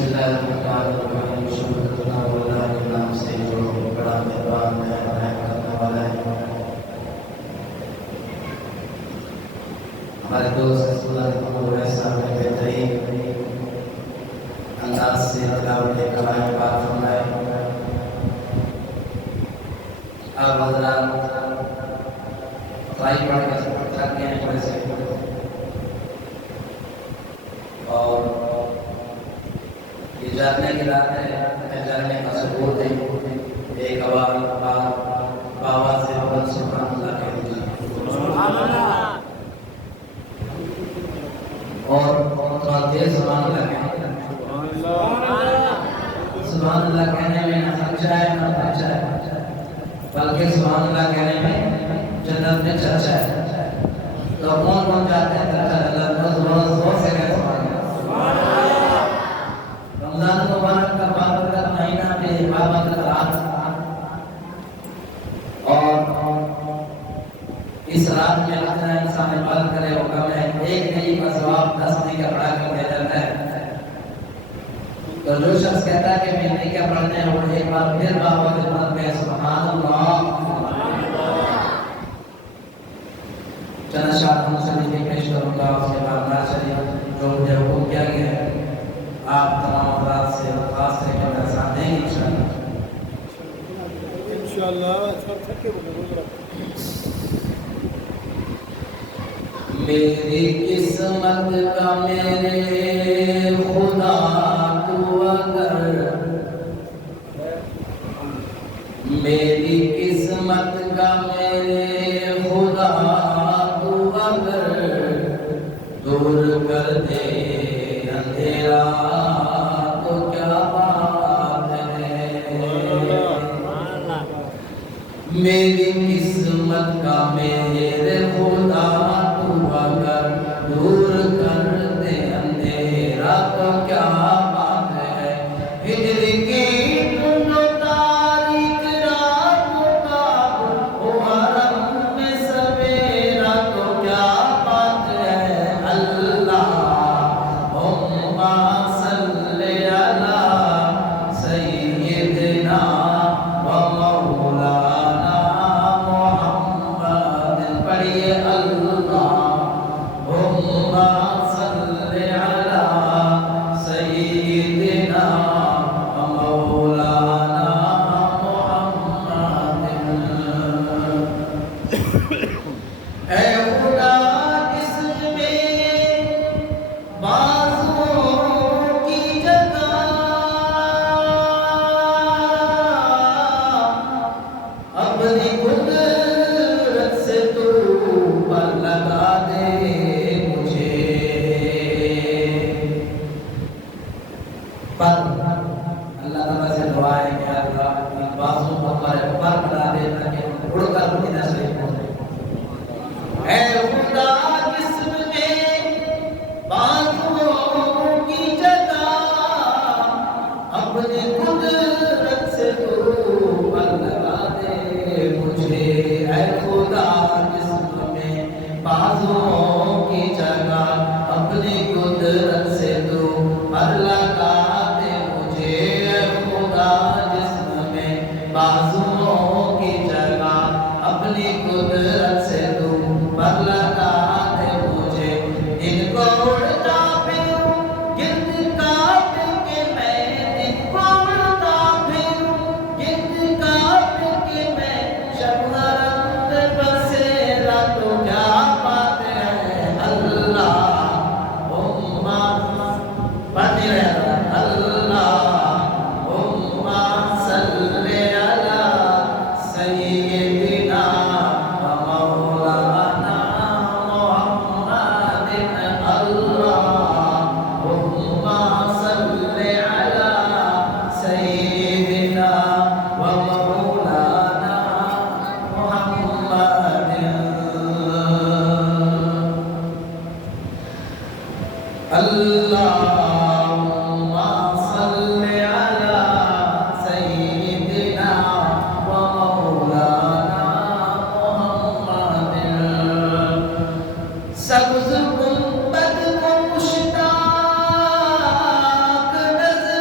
بسم اللہ الرحمن الرحیم شکر کرنا اللہ کے نام سے جو بڑا مہربان ہے رحم کرنے والا ہے. ہمارے دوست صاحب نے بہترین انداز سے تلاوت کلام پاک فرمائے. آپ حضرات فرائی پڑھ کر تھک گئے ہیں تھوڑے سے اور یہ جاننے کی بات ہے جاننے کا ثبوت ہے. ایک آواز سے بلند سبحان اللہ کہہ دیجیے اور تھوڑا تیز سبحان اللہ کہہ. سبحان اللہ کہنے میں نہ خرچہ ہے نہ خرچہ ہے بلکہ سبحان اللہ کہنے میں جنت میں چرچا ہے. تو کون چاہتے ہیں جنت میں زور سے کہے سبحان اللہ. رمضان مبارک کا بابرکت مہینہ میں بابرکت رات اور اس رات میں اتنا انسان عبادت کرے وہ کم ہے. ایک نئی کا ثواب 10 نئی کا پڑھا کر دیا جاتا ہے. تو جو شخص کہتا ہے کہ میں نہیں کیا پڑھتے ہیں وہ ایک بار پھر بابا کے خدمت میں سبحان اللہ چند شاعر شریف پیش کروں گا. اس کے بعد نعت شریف جو مجھے حکم کیا گیا ہے آپ تمام حضرات سے خاص طور پر میرے ساتھ دیں گے انشاءاللہ. میری قسمت کا میرے خدا تو اگر میری قسمت کا میرے خدا تو اگر دور کر دے اندھیرا تو کیا بات ہے. میری قسمت کا میرے خدا تو اگر دور کر دے اندھیرا تو کیا بات ہے. ہجر کی سبز گنبد کو مشتاق نظر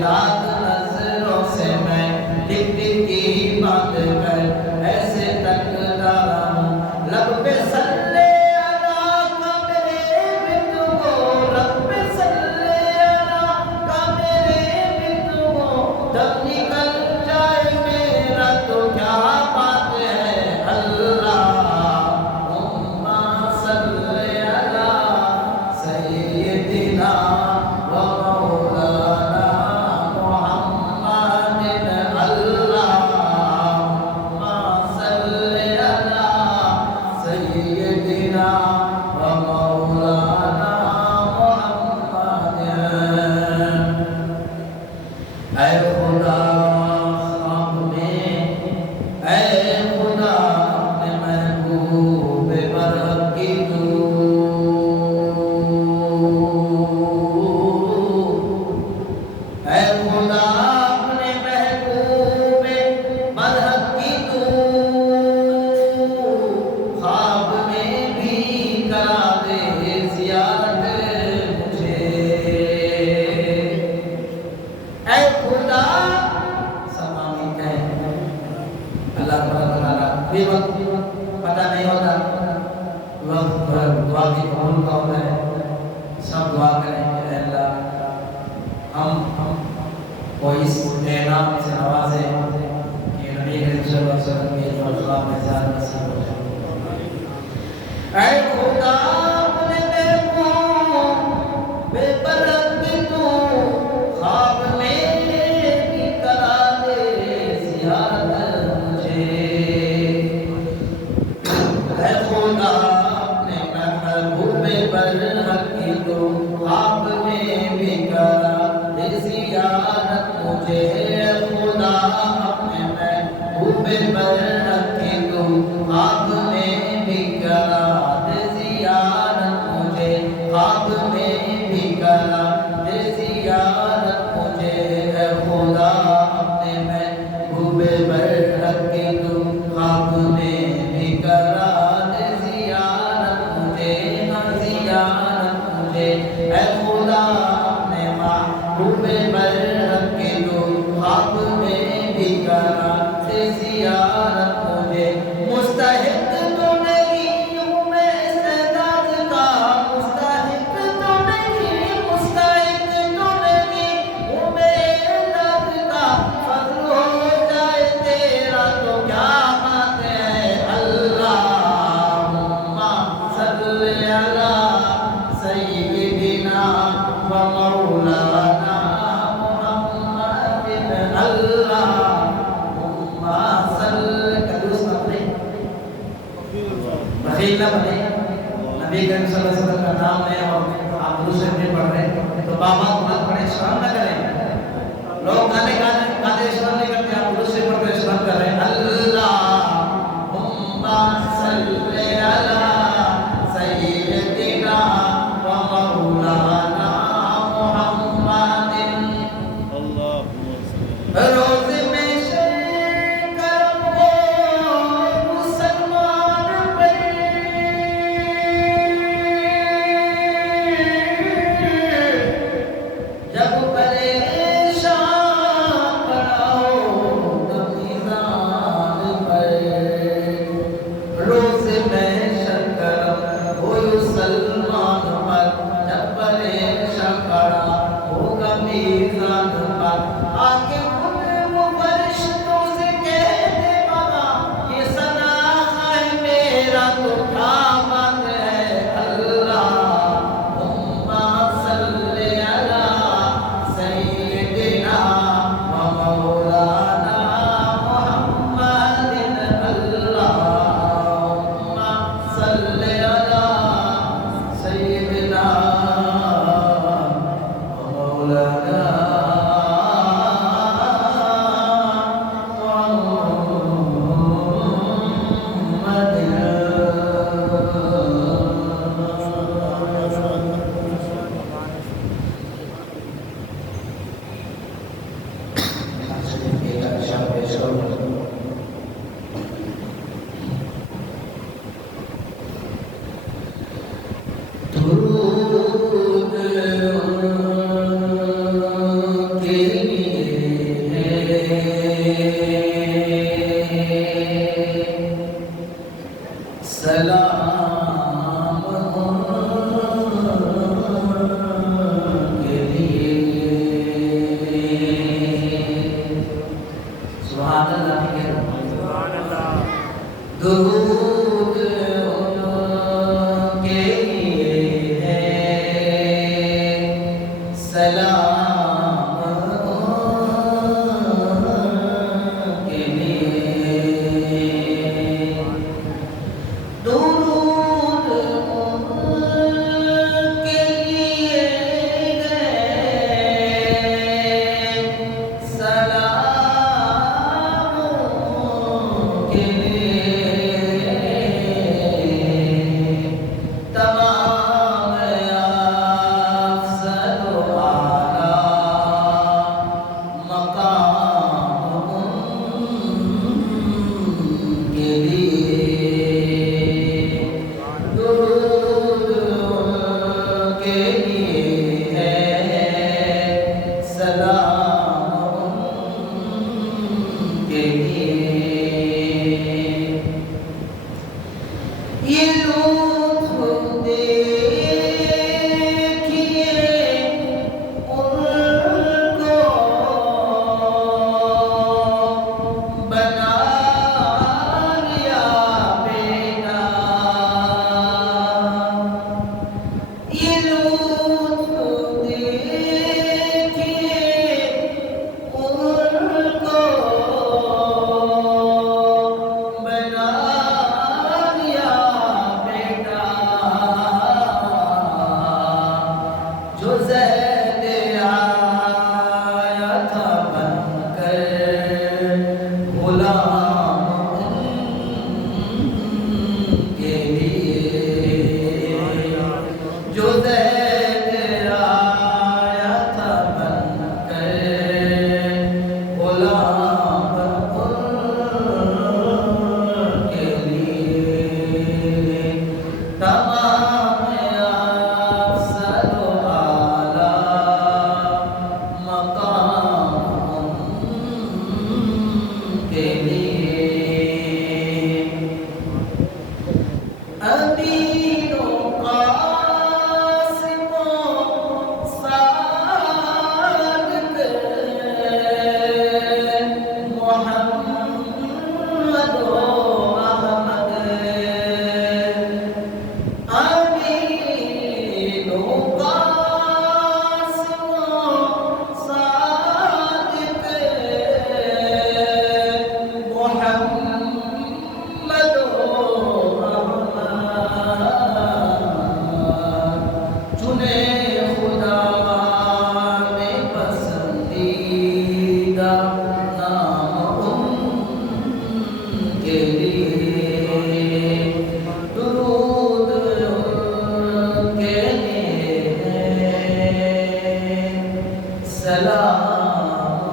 داد نظروں سے میں ٹکٹکی باندھ کر ایسے تک ڈالا ہوں لب پہ صلی اللہ کا میرے بت ہو لب پہ صلی اللہ کا میرے بت ہو جب نکل جائے میرا تو کیا بات ہے اللہ صلی اللہ سیدنا و مولانا محمد اللہ صلی اللہ سیدنا و مولانا محمد اے خدا خواب میں اے خدا اپنے محبوب برحق کی تو اے خدا اپنے محبوب برحق کی تو خواب میں بھی کرا دے زیارت مجھے اے خدا سمامی کہے اللہ تعالیٰ بھی وقت پتہ نہیں ہوتا وقت پر دعا کی قبول کا ہوتا ہے سب دعا کریں کہ اے اللہ ہم کو اس اعلان سے نوازے کہ نبی کریم صلی اللہ علیہ وسلم کے جواب میں زیادہ نصیب ہو جائے اے خدا اپنے محبوب بے برحق کی تو خواب میں بھی کرا دے زیارت مجھے اے خدا اپنے محبوب برحق کی تو خواب میں بھی کرا دے زیارت مجھے اے خدا اپنے محبوب برحق کی تو خواب میں بھی کرا دے زیارت مجھے خواب میں بھی کرا دے زیارت مجھے اے خدا اپنے محبوب برحق کی تو خواب میں بھی کرا دے زیارت مجھے زیارت مجھے اے خدا اپنے محبوب برحق کی تو خواب میں بھی کرا دے زیارت مجھے مستحق تو نہیں ہوں میں استعداد کا مستحق تو نہیں مستحق تو نہیں ہوں میں استعداد کا فضل ہو جائے تیرا تو کیا بات ہے اللہم صلی اللہ سیدنا و مولانا محمد اللہم صلی کدوس اپنے بخیل نہ بنے نبی کریم صلی اللہ علیہ وسلم کا نام لیں اور آپ دوسرے میں پڑھ رہے ہیں تو بابا بلند پڑھے شرم نہ کریں لوگ گانے گانے شرم نہیں کرتے آپ دوسرے پڑھ رہے شرم کر رہے ہیں اللہم صلی اللہ سیدنا و مولانا محمد روز میں کرم ہو مسلمان پر جب پریشان پڑا ہو تو میزان پر روز میں کرم ہو مسلمان پر جب پریشان پڑا ہوگا میزان پر آگے ان وہ فرشتوں سے کہتے بابا یہ ثنا ہے میرا تو کیا بات ہے اللہم صلی اللہ سیدنا و مولانا محمد اللہم صلی اللہ سیدنا و مولانا سلام کے لیے درود کے لیے سلام کے لیے تمام افضل و اعلیٰ مقام کے لیے درود کے لیے ہے سلام کے لیے یہ لطف دیکھیے ان کو بنا لیا بیٹا یہ لطف دیکھیے ان کو بنا لیا بیٹا جو زید آیا تھا بن کر غلام کے لیے جو زید آیا تھا بن کر غلام کے لیے تمام افضل و اعلیٰ مقام کے لیے امین و قاسم و صادق محمد و احمد امین و قاسم و صادق محمد و چنے خدا نے پسندیدہ نام ان کے لیے درود کے لیے سلام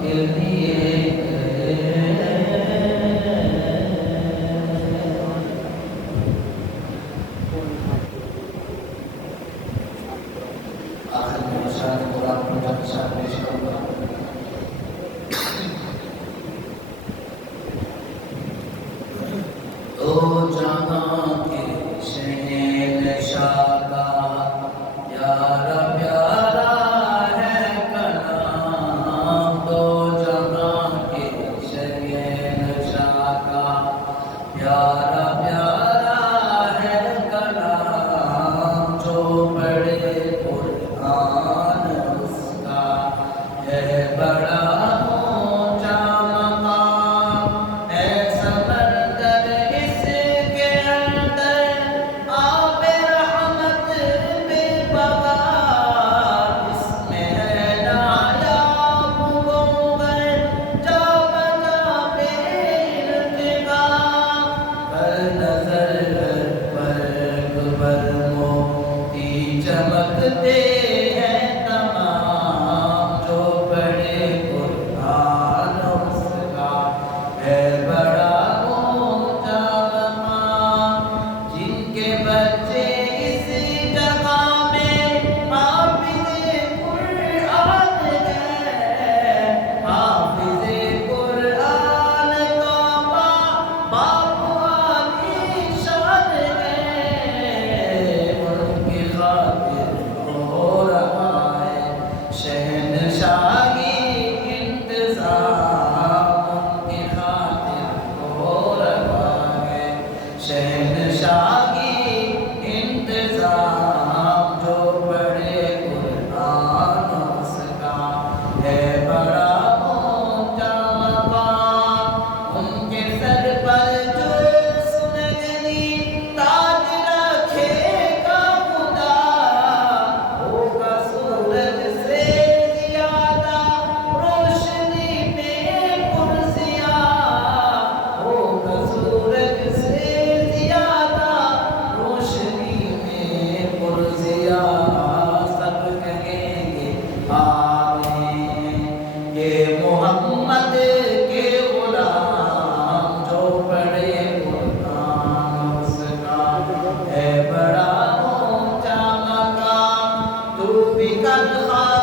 کے لیے آخر میں ارشاد قرآن پڑھا ارشاد پیش کروں گا او جہاں کے شہنشاہ کا پیارا پیارا ہے کلام دو جہاں کے شہنشاہ کا پیارا پیارا ہے کلام جو پڑھے قرآن اس کا ہے بڑا اونچا مقام ہے سمندر اس کے اندر آب رحمت بے بغار اس میں ہے نایاب گوہر جا بجا بے انتہا ہر نظر پر پر موتی چمکتے ہیں تمام جو پڑھے قرآن اس کا ہے بڑا اونچا مقام جن کے بچے اس جگہ میں حافظ قرآن گئے حافظ قرآن کا باپ عالی شان گئے ان کی خاطر ہو رہا ہے شہنشاہی انتظام ان کی خاطر ہو رہا ہے شہنشاہی انتظام تنخواہ